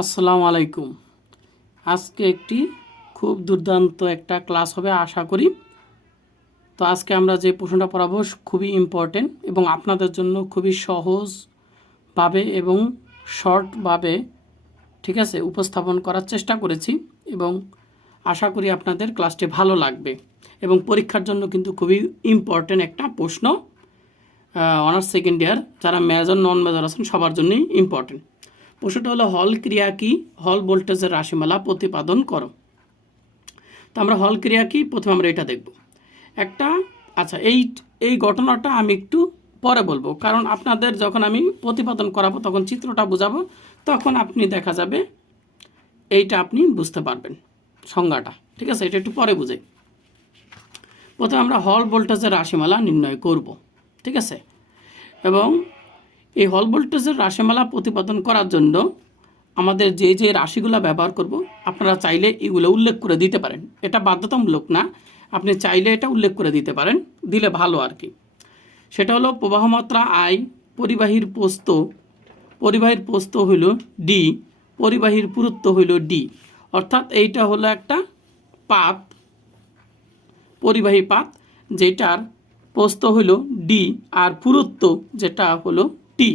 আসসালামু আলাইকুম। আজকে একটি খুব দুর্দান্ত একটা ক্লাস হবে, আশা করি। তো আজকে আমরা যে প্রশ্নটা পড়াবো খুবই ইম্পর্টেন্ট এবং আপনাদের জন্য খুবই সহজভাবে এবং শর্টভাবে ঠিক আছে, উপস্থাপন করার চেষ্টা করেছি এবং আশা করি আপনাদের ক্লাসটি ভালো লাগবে এবং পরীক্ষার জন্য কিন্তু খুবই ইম্পর্টেন্ট একটা প্রশ্ন। অনার্স সেকেন্ড ইয়ার যারা মেজর নন মেজর আছেন, সবার জন্যই ইম্পর্টেন্ট প্রশ্নটা হলো, হল ক্রিয়া কি? হল ভোল্টেজের রাশিমালা প্রতিপাদন করো। তো আমরা হল ক্রিয়া কি? প্রথমে আমরা এটা দেখব। একটা আচ্ছা এই এই ঘটনাটা আমি একটু পরে বলব। কারণ আপনাদের যখন আমি প্রতিপাদন করাবো, তখন চিত্রটা বোঝাবো, তখন আপনি দেখা যাবে এইটা আপনি বুঝতে পারবেন, সংজ্ঞাটা। ঠিক আছে? এটা একটু পরে বুঝে প্রথমে আমরা হল ভোল্টেজের রাশিমালা নির্ণয় করব। ঠিক আছে? এবং এই হল ভোল্টেজের রাশিমালা প্রতিপাদন করার জন্য আমাদের যে যে রাশিগুলো ব্যবহার করব, আপনারা চাইলে এগুলো উল্লেখ করে দিতে পারেন। এটা বাধ্যতামূলক না, আপনি চাইলে এটা উল্লেখ করে দিতে পারেন, দিলে ভালো আর কি। সেটা হলো প্রবাহমাত্রা আই, পরিবাহীর পোস্ত পরিবাহীর পোস্ত হইল ডি পরিবাহীর পুরুত্ব হইল ডি অর্থাৎ এইটা হলো একটা পাত, পরিবাহী পাত, যেটার পোস্ত হইল ডি আর পুরুত্ব যেটা হলো টি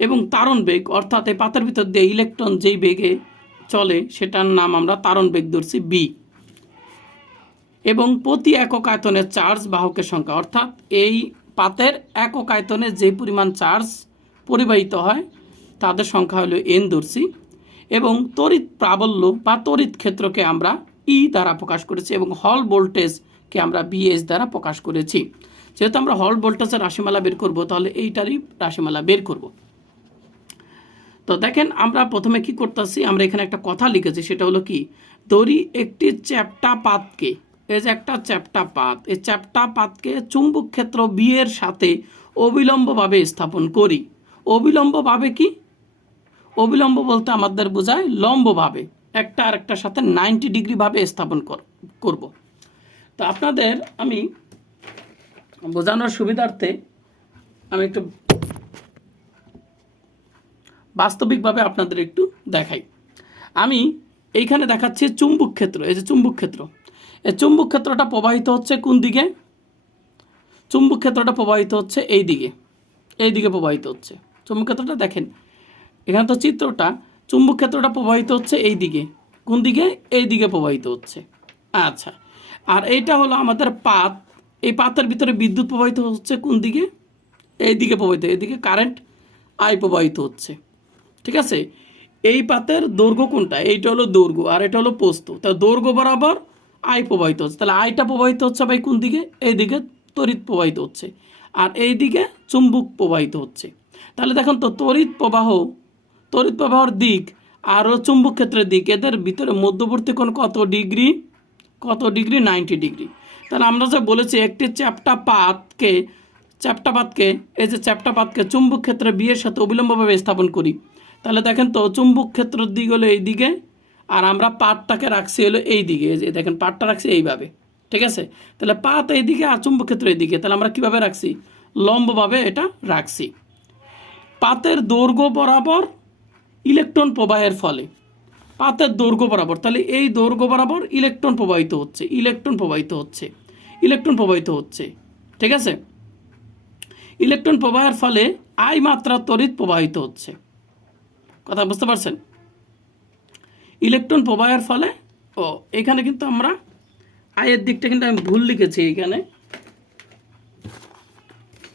এবং তারণ বেগ, অর্থাৎ এই পাতের ভিতর দিয়ে ইলেকট্রন যেই বেগে চলে, সেটার নাম আমরা তারণ বেগ ধরছি বি এবং প্রতি একক আয়তনের চার্জ বাহকের সংখ্যা, অর্থাৎ এই পাতের একক আয়তনে যে পরিমাণ চার্জ পরিবাহিত হয়, তাদের সংখ্যা হলো এন ধরছি এবং তড়িৎ প্রাবল্য বা তড়িৎ ক্ষেত্রকে আমরা ই দ্বারা প্রকাশ করেছি এবং হল ভোল্টেজকে আমরা বিএস দ্বারা প্রকাশ করেছি। যেহেতু আমরা হল ভোল্টেজের রাশিমালা বের করব, তাহলে এইটারই রাশিমালা বের করব। তো দেখেন, আমরা প্রথমে কি করতেছি, আমরা এখানে একটা কথা লিখেছি, সেটা হলো কি, দড়ি একটি চ্যাপটা পাতকে এই যে একটা চ্যাপ্টা পাত এই চ্যাপ্টা পাতকে চুম্বক ক্ষেত্র বি এর সাথে অবিলম্বভাবে স্থাপন করি। অবিলম্বভাবে কি? অবিলম্ব বলতে আমাদের বোঝায় লম্বভাবে, একটা আর একটার সাথে নাইনটি ডিগ্রিভাবে স্থাপন কর, করব। তো আপনাদের, আমি বোঝানোর সুবিধার্থে আমি একটু বাস্তবিকভাবে আপনাদের একটু দেখাই। আমি এইখানে দেখাচ্ছি চুম্বক ক্ষেত্র, এই যে চুম্বক ক্ষেত্র। এই চুম্বক ক্ষেত্রটা প্রবাহিত হচ্ছে কোন দিকে? চুম্বক ক্ষেত্রটা প্রবাহিত হচ্ছে এই দিকে। এই দিকে প্রবাহিত হচ্ছে। চুম্বক ক্ষেত্রটা দেখেন, এখানে তো চিত্রটা, চুম্বক ক্ষেত্রটা প্রবাহিত হচ্ছে এই দিকে। কোন দিকে? এই দিকে প্রবাহিত হচ্ছে। আচ্ছা আর এইটা হলো আমাদের পাত। এই পাতের ভিতরে বিদ্যুৎ প্রবাহিত হচ্ছে কোন দিকে? এই দিকে প্রবাহিত এদিকে কারেন্ট আই প্রবাহিত হচ্ছে। ঠিক আছে? এই পাতের দৈর্ঘ্য কোনটা? এইটা হলো দৈর্ঘ্য আর এটা হলো পোস্ত তা দৈর্ঘ্য বরাবর আই প্রবাহিত হচ্ছে। তাহলে আইটা প্রবাহিত হচ্ছে ভাই কোন দিকে? এই দিকে তড়িৎ প্রবাহিত হচ্ছে। আর এই দিকে চুম্বক প্রবাহিত হচ্ছে। তাহলে দেখুন তো, তড়িৎ প্রবাহ, তড়িৎ প্রবাহর দিক আর হলো চুম্বক ক্ষেত্রের দিক, এদের ভিতরে মধ্যবর্তী কোণ কত ডিগ্রি? কত ডিগ্রি? Ninety degree. তাহলে আমরা যে বলেছি একটি চ্যাপ্টা পাতকে চ্যাপ্টা পাতকে এই যে চ্যাপ্টা পাতকে চুম্বক ক্ষেত্রে বিয়ের সাথে অবিলম্বভাবে স্থাপন করি। তাহলে দেখেন তো, চুম্বক ক্ষেত্রের দিক হলো এই দিকে, আর আমরা পাতটাকে রাখছি হলো এই দিকে। এই যে দেখেন পাটটা রাখছি এইভাবে, ঠিক আছে? তাহলে পাত এইদিকে আর চুম্বক ক্ষেত্র এইদিকে তাহলে আমরা কীভাবে রাখছি? লম্বভাবে এটা রাখছি। পাতের দৈর্ঘ্য বরাবর ইলেকট্রন প্রবাহের ফলে। পাতের দৈর্ঘ্য বরাবর, তাহলে এই দৈর্ঘ্য বরাবর ইলেকট্রন প্রবাহিত হচ্ছে ইলেকট্রন প্রবাহিত হচ্ছে ইলেকট্রন প্রবাহিত হচ্ছে, ঠিক আছে? ইলেকট্রন প্রবাহের ফলে আই মাত্রা তড়িৎ প্রবাহিত হচ্ছে, কথা বুঝতে পারছেন? ইলেকট্রন প্রবাহের ফলে, ও, এখানে কিন্তু আমরা আয়ের দিকটা কিন্তু আমি ভুল লিখেছি এখানে,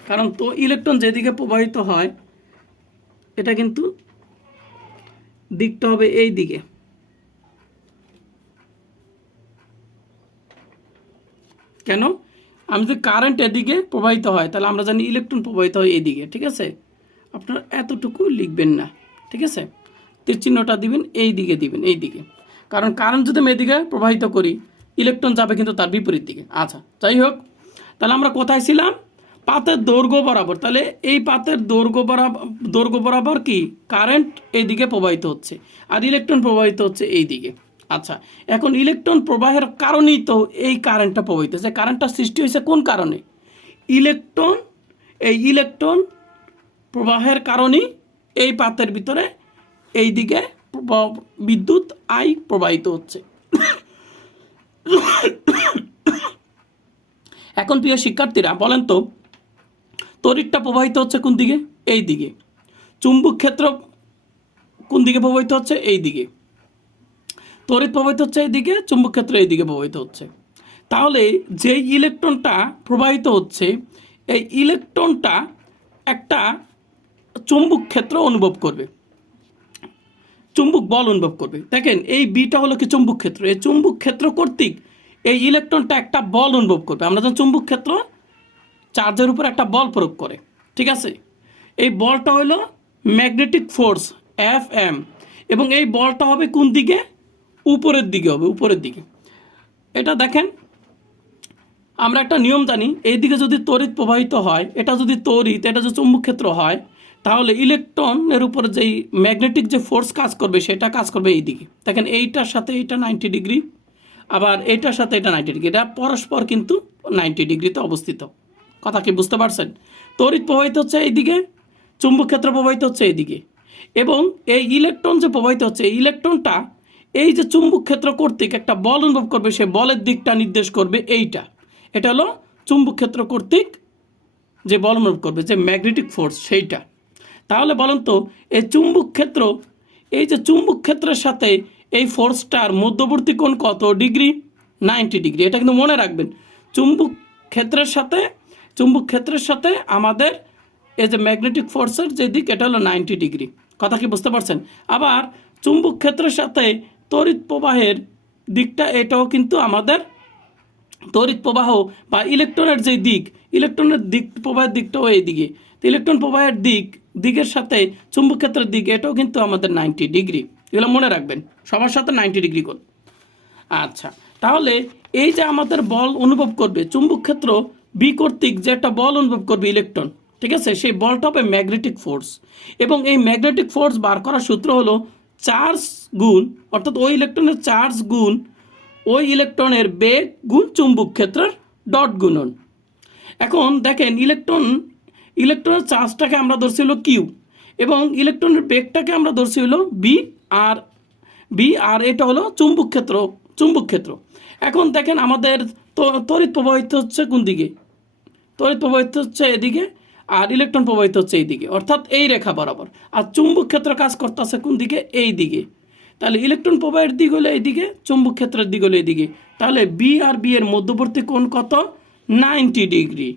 কারণ তো ইলেকট্রন যেদিকে প্রবাহিত হয়, এটা কিন্তু দিকটা হবে এই দিকে। কেন? আমি যদি কারেন্ট এদিকে প্রবাহিত হয়, তাহলে আমরা জানি ইলেকট্রন প্রবাহিত হয় এইদিকে ঠিক আছে? আপনারা এতটুকু লিখবেন না, ঠিক আছে? তীর চিহ্নটা দিবেন এই দিকে দিবেন এই দিকে কারণ কারেন্ট যদি আমি এদিকে প্রবাহিত করি ইলেকট্রন যাবে কিন্তু তার বিপরীত দিকে। আচ্ছা যাই হোক, তাহলে আমরা কোথায় ছিলাম? পাতের দৈর্ঘ্য বরাবর। তাহলে এই পাতের দৈর্ঘ্য বরাবর দৈর্ঘ্য বরাবর কি? কারেন্ট এই দিকে প্রবাহিত হচ্ছে, আর ইলেকট্রন প্রবাহিত হচ্ছে এই দিকে আচ্ছা এখন ইলেকট্রন প্রবাহের কারণেই তো এই কারেন্টটা প্রবাহিত হচ্ছে। কারেন্টটা সৃষ্টি হয়েছে কোন কারণে? ইলেকট্রন, এই ইলেকট্রন প্রবাহের কারণেই এই পাতের ভিতরে এই দিকে বিদ্যুৎ আই প্রবাহিত হচ্ছে। এখন প্রিয় শিক্ষার্থীরা, বলেন তো, তড়িৎটা প্রবাহিত হচ্ছে কোন দিকে? এই দিকে চুম্বক ক্ষেত্র কোন দিকে প্রবাহিত হচ্ছে? এই দিকে তড়িৎ প্রবাহিত হচ্ছে এইদিকে চুম্বক ক্ষেত্র এইদিকে প্রবাহিত হচ্ছে। তাহলে যে ইলেকট্রনটা প্রবাহিত হচ্ছে, এই ইলেকট্রনটা একটা চুম্বক ক্ষেত্র অনুভব করবে। চুম্বক বল অনুভব করবে। দেখেন, এই বিটা হলো কি চুম্বক ক্ষেত্র এই চুম্বক ক্ষেত্র কর্তৃক এই ইলেকট্রনটা একটা বল অনুভব করবে। আমরা যখন চুম্বক ক্ষেত্র চার্জের উপর একটা বল প্রয়োগ করে, ঠিক আছে? এই বলটা হলো ম্যাগনেটিক ফোর্স এফ এম এবং এই বলটা হবে কোন দিকে? উপরের দিকে হবে, উপরের দিকে। এটা দেখেন, আমরা একটা নিয়ম জানি, এইদিকে যদি তড়িৎ প্রবাহিত হয়, এটা যদি তড়িৎ, এটা যদি চুম্বক ক্ষেত্র হয়, তাহলে ইলেকট্রনের উপর যেই ম্যাগনেটিক যে ফোর্স কাজ করবে, সেটা কাজ করবে এই দিকে দেখেন, এইটার সাথে এইটা নাইনটি ডিগ্রি, আবার এইটার সাথে এটা নাইনটি ডিগ্রি। এটা পরস্পর কিন্তু নাইনটি ডিগ্রিতে অবস্থিত। কথা কি বুঝতে পারছেন? তড়িৎ প্রবাহিত হচ্ছে এইদিকে চুম্বক ক্ষেত্র প্রবাহিত হচ্ছে এইদিকে। এবং এই ইলেকট্রন যে প্রবাহিত হচ্ছে, এই ইলেকট্রনটা এই যে চুম্বক ক্ষেত্র কর্তৃক একটা বল অনুভব করবে, সে বলের দিকটা নির্দেশ করবে এইটা। এটা হলো চুম্বক ক্ষেত্র কর্তৃক যে বল অনুভব করবে, যে ম্যাগনেটিক ফোর্স সেইটা। তাহলে বলেন তো এই চুম্বক ক্ষেত্র, এই যে চুম্বক ক্ষেত্রের সাথে এই ফোর্সটার মধ্যবর্তী কোণ কত? ডিগ্রি? Ninety degree. এটা কিন্তু মনে রাখবেন। চুম্বক ক্ষেত্রের সাথে, চুম্বক ক্ষেত্রের সাথে আমাদের এই যে ম্যাগনেটিক ফোর্সের যে দিক, এটা হলো নাইনটি ডিগ্রি। কথা কি বুঝতে পারছেন? আবার চুম্বক ক্ষেত্রের সাথে তড়িৎ প্রবাহের দিকটা এটাও কিন্তু আমাদের তড়িৎ প্রবাহ বা ইলেকট্রনের যে দিক, ইলেকট্রনের দিক, প্রবাহের দিকটাও এই দিকে ইলেকট্রন প্রবাহের দিক, দিকের সাথে চুম্বক ক্ষেত্রের দিক, এটাও কিন্তু আমাদের নাইনটি ডিগ্রি। এগুলো মনে রাখবেন, সবার সাথে নাইনটি ডিগ্রি কোণ। আচ্ছা তাহলে এই যে আমাদের বল অনুভব করবে চুম্বক ক্ষেত্র বি কর্তৃক যে একটা বল অনুভব করবে ইলেকট্রন, ঠিক আছে? সেই বলটা হবে ম্যাগনেটিক ফোর্স। এবং এই ম্যাগনেটিক ফোর্স বার করার সূত্র হলো চার্জ গুণ, অর্থাৎ ওই ইলেকট্রনের চার্জ গুণ, ওই ইলেকট্রনের বেগ গুণ চুম্বক ক্ষেত্রের ডট গুণন। এখন দেখেন ইলেকট্রন, ইলেকট্রনের চার্জটাকে আমরা ধরছি হলো কিউ, এবং ইলেকট্রনের বেগটাকে আমরা ধরছি হলো বি আর বি আর এটা হলো চুম্বক ক্ষেত্র চুম্বক ক্ষেত্র। এখন দেখেন আমাদের ত- তড়িৎ প্রবাহিত হচ্ছে কোন দিকে? তড়িৎ প্রবাহিত হচ্ছে এদিকে আর ইলেকট্রন প্রবাহিত হচ্ছে এই দিকে অর্থাৎ এই রেখা বরাবর। আর চুম্বক ক্ষেত্র কাজ করতেছে কোন দিকে? এই দিকে তাহলে ইলেকট্রন প্রবাহের দিক হলো এইদিকে, চুম্বক ক্ষেত্রের দিক হলো এইদিকে। তাহলে বি আর বি এর মধ্যবর্তী কোণ কত? Ninety degree.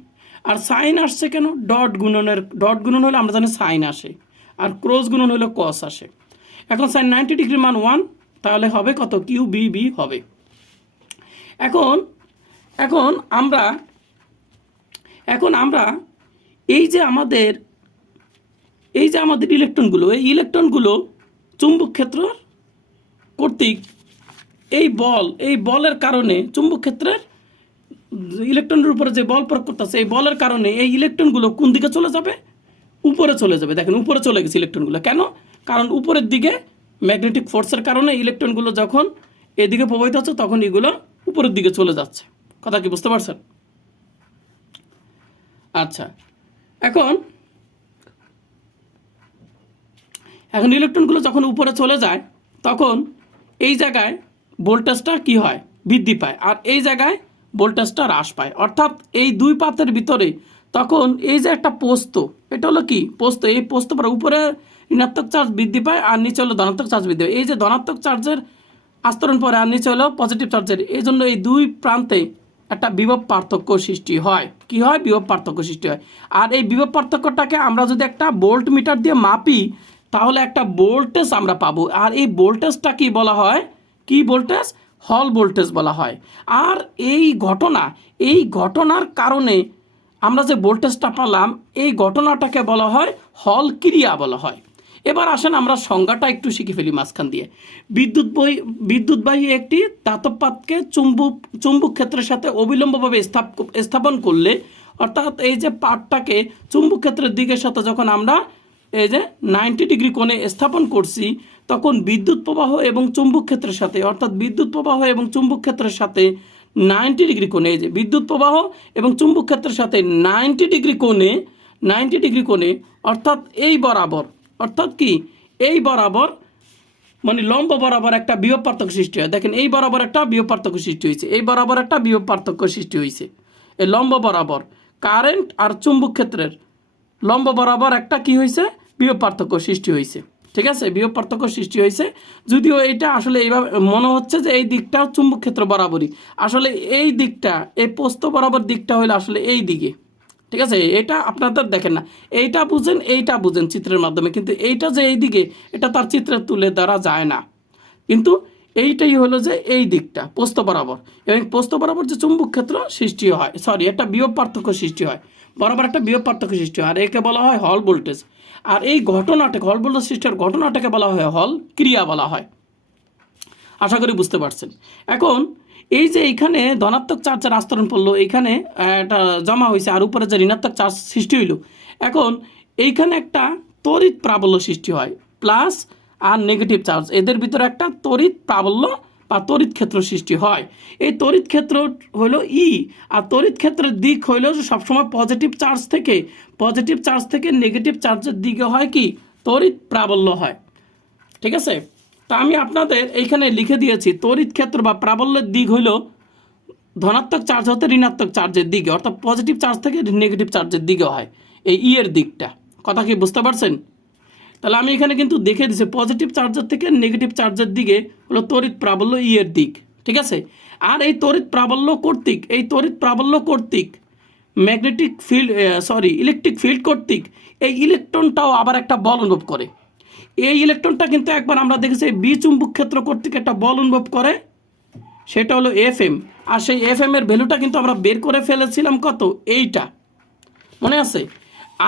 আর সাইন আসছে কেন? ডট গুণনের, ডট গুণন হলে আমরা জানি সাইন আসে। আর ক্রস গুণন হলে কস আসে। এখন সাইন নাইনটি ডিগ্রি মান ওয়ান তাহলে হবে কত? কিউ বি বি হবে। এখন এখন আমরা এখন আমরা এই যে আমাদের, এই যে আমাদের ইলেকট্রনগুলো, এই ইলেকট্রনগুলো চুম্বক ক্ষেত্র কর্তৃক এই বল, এই বলের কারণে চুম্বক ক্ষেত্রের ইলেকট্রনের উপরে যে বল প্রয়োগ করতেছে, এই বলের কারণে এই ইলেকট্রনগুলো কোন দিকে চলে যাবে? উপরে চলে যাবে। দেখেন, উপরে চলে গেছে ইলেকট্রনগুলো। কেন? কারণ উপরের দিকে ম্যাগনেটিক ফোর্সের কারণে ইলেকট্রনগুলো যখন এদিকে প্রবাহিত হচ্ছে, তখন এগুলো উপরের দিকে চলে যাচ্ছে। কথা কি বুঝতে পারছেন? আচ্ছা এখন এখন ইলেকট্রনগুলো যখন উপরে চলে যায়, তখন এই জায়গায় ভোল্টেজটা কি হয়? বৃদ্ধি পায়। আর এই জায়গায় ভোল্টেজটা হ্রাস পায়। অর্থাৎ এই দুই পাতের ভিতরে তখন এই যে একটা পোস্ত, এটা হলো কি? পোস্ত। এই পোস্ত পরে উপরে ঋণাত্মক চার্জ বৃদ্ধি পায় আর নিচে হলো ধনাত্মক চার্জ বৃদ্ধি পায়। এই যে ধনাত্মক চার্জের আস্তরণ পরে আর নিচে হলো পজিটিভ চার্জের। এই জন্য এই দুই প্রান্তে একটা বিভব পার্থক্য সৃষ্টি হয়। কি হয়? বিভব পার্থক্য সৃষ্টি হয়। আর এই বিভব পার্থক্যটাকে আমরা যদি একটা বোল্ট মিটার দিয়ে মাপি, তাহলে একটা ভোল্টেজ আমরা পাবো। আর এই ভোল্টেজটা কি বলা হয়? কি ভোল্টেজ? হল ভোল্টেজ বলা হয়। আর এই ঘটনা, এই ঘটনার কারণে আমরা যে ভোল্টেজটা পেলাম, এই ঘটনাটাকে বলা হয় হল ক্রিয়া বলা হয়। এবার আসেন আমরা সংজ্ঞাটা একটু শিখে ফেলি মাঝখান দিয়ে। বিদ্যুৎ বই বিদ্যুৎবাহী একটি দাতবপাতকে চুম্বক চুম্বক ক্ষেত্রের সাথে অবিলম্বভাবে স্থাপ, স্থাপন করলে, অর্থাৎ এই যে পাটটাকে চুম্বক ক্ষেত্রের দিকের সাথে যখন আমরা এই যে নাইনটি ডিগ্রি কোণে স্থাপন করছি, তখন বিদ্যুৎ প্রবাহ এবং চুম্বক ক্ষেত্রের সাথে, অর্থাৎ বিদ্যুৎ প্রবাহ এবং চুম্বক ক্ষেত্রের সাথে নাইনটি ডিগ্রি কোণে এই যে বিদ্যুৎ প্রবাহ এবং চুম্বক ক্ষেত্রের সাথে নাইনটি ডিগ্রি কোণে, নাইনটি ডিগ্রি কোণে, অর্থাৎ এই বরাবর অর্থাৎ কি? এই বরাবর মানে লম্ব বরাবর একটা বিয়োগ পার্থক্য সৃষ্টি হয়। দেখেন, এই বরাবর একটা বিয়োগ পার্থক্য সৃষ্টি হয়েছে, এই বরাবর একটা বিয়োগ পার্থক্য সৃষ্টি হয়েছে। এই লম্ব বরাবর কারেন্ট আর চুম্বক ক্ষেত্রের লম্ব বরাবর একটা কি হয়েছে? বিয়োগ পার্থক্য সৃষ্টি হয়েছে। ঠিক আছে? বিয়োগ পার্থক্য সৃষ্টি হয়েছে। যদিও এইটা আসলে এইভাবে, মনে হচ্ছে যে এই দিকটা চুম্বক ক্ষেত্র বরাবরই। আসলে এই দিকটা, এই পোস্ত বরাবর দিকটা হলো আসলে এই দিকে। ঠিক আছে? এটা আপনাদের দেখেন না। এইটা বুঝেন এইটা বুঝেন চিত্রের মাধ্যমে। কিন্তু এইটা যে এই দিকে এটা তার চিত্রে তুলে ধরা যায় না। কিন্তু এইটাই হলো যে এই দিকটা, পোস্ত বরাবর। এবং পোস্ত বরাবর যে চুম্বক ক্ষেত্র সৃষ্টি হয় সরি একটা বিয়োগ পার্থক্য সৃষ্টি হয়। বরাবর একটা বিয়োগ পার্থক্য সৃষ্টি হয়। আর একে বলা হয় হল ভোল্টেজ আর এই ঘটনাটাকে হল ভোল্টেজ সৃষ্টির ঘটনাটাকে বলা হয় হল ক্রিয়া বলা হয়। আশা করি বুঝতে পারছেন। এখন এই যে এইখানে ধনাত্মক চার্জের আস্তরণ পড়ল এইখানে একটা জমা হয়েছে, আর উপরে যে ঋণাত্মক চার্জ সৃষ্টি হইল, এখন এইখানে একটা তড়িৎ প্রাবল্য সৃষ্টি হয় প্লাস আর নেগেটিভ চার্জ। এদের ভিতরে একটা তড়িৎ প্রাবল্য বা তড়িৎ ক্ষেত্র সৃষ্টি হয়। এই তড়িৎ ক্ষেত্র হলো ই আর তড়িৎ ক্ষেত্রের দিক হইল সবসময় পজিটিভ চার্জ থেকে পজিটিভ চার্জ থেকে নেগেটিভ চার্জের দিকে হয় কি? তড়িৎ প্রাবল্য হয়। ঠিক আছে? তা আমি আপনাদের এইখানে লিখে দিয়েছি, তড়িৎ ক্ষেত্র বা প্রাবল্যের দিক হইল ধনাত্মক চার্জ হতে ঋণাত্মক চার্জের দিকে, অর্থাৎ পজিটিভ চার্জ থেকে নেগেটিভ চার্জের দিকে হয়, এই ই এর দিকটা। কথা কি বুঝতে পারছেন? তাহলে আমি এখানে কিন্তু দেখে দিচ্ছি পজিটিভ চার্জের থেকে নেগেটিভ চার্জের দিকে হলো তড়িৎ প্রাবল্য ই এর দিক, ঠিক আছে? আর এই তড়িৎ প্রাবল্য কর্তৃক, এই তড়িৎ প্রাবল্য কর্তৃক magnetic field sorry electric field কর্তৃক, এই ইলেকট্রনটাও আবার একটা বল অনুভব করে। এই ইলেকট্রনটা কিন্তু একবার আমরা দেখেছি বি চুম্বক ক্ষেত্র কর্তৃক একটা বল অনুভব করে, সেটা হলো এফ এম আর সেই এফ এম এর ভ্যালুটা কিন্তু আমরা বের করে ফেলেছিলাম কত? এইটা। মনে আছে?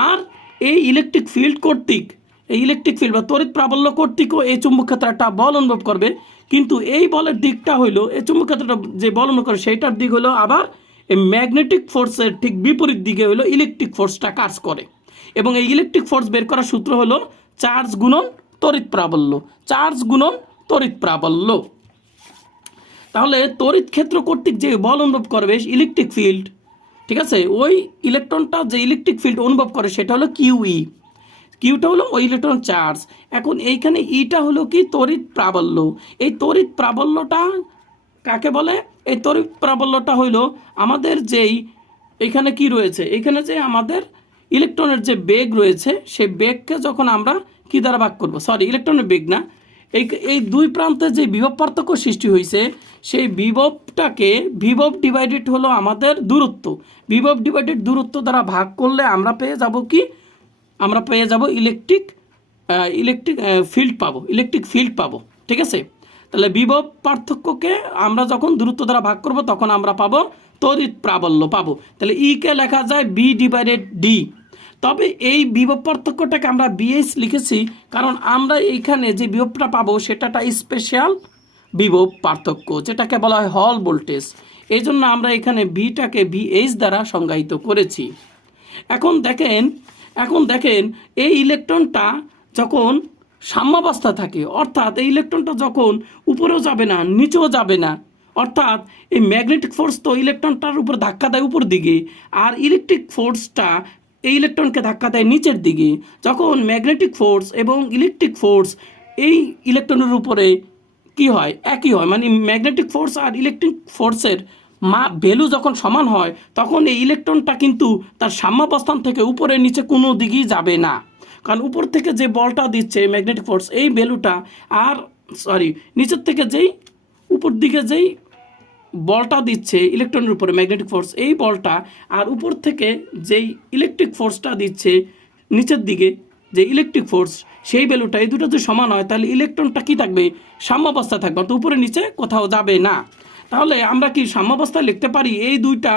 আর এই ইলেকট্রিক ফিল্ড কর্তৃক, এই ইলেকট্রিক ফিল্ড বা তড়িৎ প্রাবল্য কর্তৃকও এই চুম্বক ক্ষেত্রে একটা বল অনুভব করবে। কিন্তু এই বলের দিকটা হইল, এই চুম্বক ক্ষেত্রটা যে বল অনুভব করে, সেইটার দিক হলো আবার এই ম্যাগনেটিক ফোর্সের ঠিক বিপরীত দিকে হলো ইলেকট্রিক ফোর্সটা কাজ করে। এবং এই ইলেকট্রিক ফোর্স বের করার সূত্র হলো চার্জ গুণন তড়িৎ প্রাবল্য। চার্জ গুণন তড়িৎ প্রাবল্য। তাহলে তড়িৎ ক্ষেত্র কর্তৃক যে বল অনুভব করবে ইলেকট্রিক ফিল্ড ঠিক আছে? ওই ইলেকট্রনটা যে ইলেকট্রিক ফিল্ড অনুভব করে সেটা হলো কিউই কিউটা হলো ওই ইলেকট্রন চার্জ এখন এইখানে ইটা হলো কি? তড়িৎ প্রাবল্য। এই তড়িৎ প্রাবল্যটা কাকে বলে? এই তড়িৎ প্রাবল্যটা হইল আমাদের যেই, এখানে কি রয়েছে? এখানে যে আমাদের ইলেকট্রনের যে বেগ রয়েছে, সেই বেগকে যখন আমরা কি দ্বারা ভাগ করব? সরি ইলেকট্রনের বেগ না। এই এই দুই প্রান্তে যে বিভব পার্থক্য সৃষ্টি হয়েছে সেই বিভবটাকে বিভব ডিভাইডেড হলো আমাদের দূরত্ব। বিভব ডিভাইডেড দূরত্ব দ্বারা ভাগ করলে আমরা পেয়ে যাব কি? আমরা পেয়ে যাব ইলেকট্রিক ইলেকট্রিক ফিল্ড পাবো ইলেকট্রিক ফিল্ড পাবো। ঠিক আছে? তাহলে বিভব পার্থক্যকে আমরা যখন দূরত্ব দ্বারা ভাগ করব, তখন আমরা পাবো তড়িৎ প্রাবল্য পাবো। তাহলে ই কে লেখা যায় বি ডিভাইডেড ডি তবে এই বিভব পার্থক্যটাকে আমরা বিএস লিখেছি, কারণ আমরা এইখানে যে বিভবটা পাবো সেটাটা স্পেশাল বিভব পার্থক্য, যেটাকে বলা হয় হল ভোল্টেজ এই জন্য আমরা এখানে বিটাকে ভিএইচ দ্বারা সংজ্ঞায়িত করেছি। এখন দেখেন এখন দেখেন, এই ইলেকট্রনটা যখন সাম্যাবস্থা থাকে, অর্থাৎ এই ইলেকট্রনটা যখন উপরেও যাবে না, নিচেও যাবে না, অর্থাৎ এই ম্যাগনেটিক ফোর্স তো ইলেকট্রনটার উপর ধাক্কা দেয় উপর দিকে, আর ইলেকট্রিক ফোর্সটা এই ইলেকট্রনকে ধাক্কা দেয় নিচের দিকে, যখন ম্যাগনেটিক ফোর্স এবং ইলেকট্রিক ফোর্স এই ইলেকট্রনের উপরে কি হয়? একই হয়। মানে ম্যাগনেটিক ফোর্স আর ইলেকট্রিক ফোর্সের মা, ভ্যালু যখন সমান হয়, তখন এই ইলেকট্রনটা কিন্তু তার সাম্যাবস্থান থেকে উপরে নিচে কোনো দিকেই যাবে না। কারণ উপর থেকে যে বলটা দিচ্ছে ম্যাগনেটিক ফোর্স, এই ভ্যালুটা আর সরি নিচের থেকে যেই, উপর দিকে যেই বলটা দিচ্ছে ইলেকট্রনের উপরে ম্যাগনেটিক ফোর্স এই বলটা আর উপর থেকে যেই ইলেকট্রিক ফোর্সটা দিচ্ছে নিচের দিকে, যে ইলেকট্রিক ফোর্স সেই ভ্যালুটা এই দুটো যদি সমান হয়, তাহলে ইলেকট্রনটা কি থাকবে? সাম্যাবস্থায় থাকবে, অর্থাৎ উপরে নিচে কোথাও যাবে না। তাহলে আমরা কি সাম্যাবস্থায় লিখতে পারি, এই দুইটা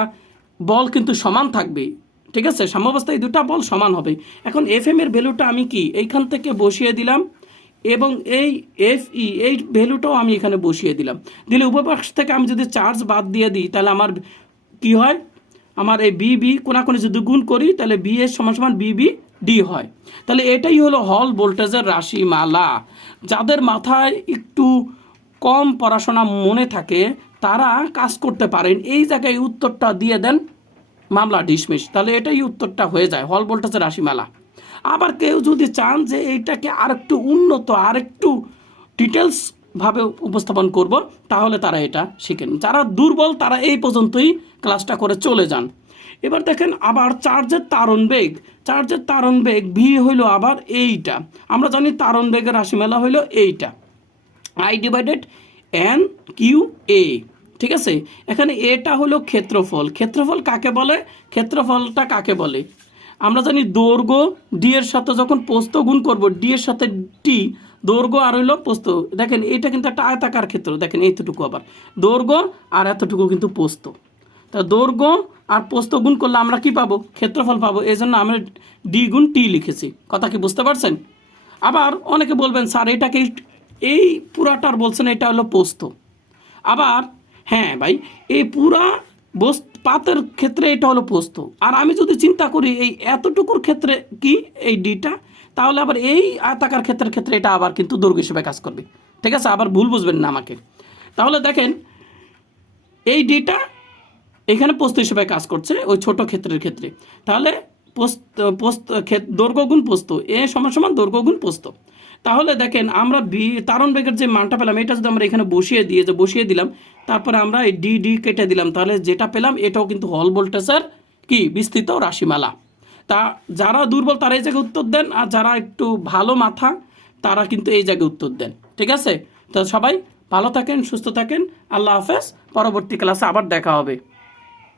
বল কিন্তু সমান থাকবে। ঠিক আছে? সাম্যাবস্থায় এই দুটা বল সমান হবে। এখন এফ এর ভ্যালুটা আমি কি? এইখান থেকে বসিয়ে দিলাম। এবং এই এফ ই এই ভ্যালুটাও আমি এখানে বসিয়ে দিলাম। দিলে উপপাশ থেকে আমি যদি চার্জ বাদ দিয়ে দিই, তাহলে আমার কি হয়? আমার এই বি বি কোনাকুনি যদি গুণ করি, তাহলে বি এর সমান সমান বি বি ডি হয়। তাহলে এটাই হলো হল ভোল্টেজের রাশিমালা। যাদের মাথায় একটু কম পড়াশোনা মনে থাকে, তারা কাজ করতে পারেন। এই জায়গায় উত্তরটা দিয়ে দেন মামলা ডিসমিস। তাহলে এটাই উত্তরটা হয়ে যায় হল ভোল্টেজের রাশিমালা। আবার কেউ যদি চান যে এইটাকে আরেকটু উন্নত, আরেকটু ডিটেলস ভাবে উপস্থাপন করব, তাহলে তারা এটা শিখেন যারা দুর্বল, তারা এই পর্যন্তই ক্লাসটা করে চলে যান। এবার দেখেন আবার চার্জের তারণ বেগ। চার্জের তারণ বেগ ভি হইল আবার এইটা। আমরা জানি তারণ বেগের রাশিমেলা হইল এইটা। I divided N Q A ঠিক আছে? এখানে এটা হলো ক্ষেত্রফল। ক্ষেত্রফল কাকে বলে? ক্ষেত্রফলটা কাকে বলে? আমরা জানি দৈর্ঘ্য ডি এর সাথে যখন পোস্ত গুণ করব ডি এর সাথে টি দৈর্ঘ্য আর হইল পোস্ত দেখেন এটা কিন্তু একটা আয়তাকার ক্ষেত্র, দেখেন এইটুকু আবার। দৈর্ঘ্য আর এতটুকু কিন্তু পোস্ত তা দৈর্ঘ্য আর পোস্ত গুণ করলে আমরা কি পাবো? ক্ষেত্রফল পাবো। এই জন্য আমরা ডি গুণ টি লিখেছি। কথা কি বুঝতে পারছেন? আবার অনেকে বলবেন, স্যার এটাকে এই পুরাটার বলছেন, এটা হলো পোস্ত আবার হ্যাঁ ভাই, এই পুরা বস- পাতের ক্ষেত্রে এটা হলো পোস্ত আর আমি যদি চিন্তা করি এই এতটুকুর ক্ষেত্রে কি, এই ডিটা, তাহলে আবার এই আয়তাকার ক্ষেত্রের ক্ষেত্রে এটা আবার কিন্তু দৈর্ঘ্য হিসেবে কাজ করবে। ঠিক আছে? আবার ভুল বুঝবেন না আমাকে। তাহলে দেখেন, এই ডিটা এখানে পোস্ত হিসেবে কাজ করছে, ওই ছোট ক্ষেত্রের ক্ষেত্রে। তাহলে পোস্ত পোস্ত ক্ষেত দৈর্ঘ্য পোস্ত এ সমান সমান দৈর্ঘ্যগুণ পোস্ত তাহলে দেখেন আমরা বি তারণ বেগের যে মানটা পেলাম, এটা যদি আমরা এখানে বসিয়ে দিয়ে, যে বসিয়ে দিলাম, তারপরে আমরা এই ডি ডি কেটে দিলাম, তাহলে যেটা পেলাম, এটাও কিন্তু হল ভোল্টেজের কি? বিস্তৃত রাশিমালা। তা যারা দুর্বল, তারা এই জায়গায় উত্তর দেন, আর যারা একটু ভালো মাথা, তারা কিন্তু এই জায়গায় উত্তর দেন। ঠিক আছে? তো সবাই ভালো থাকেন, সুস্থ থাকেন, আল্লাহ হাফেজ। পরবর্তী ক্লাসে আবার দেখা হবে।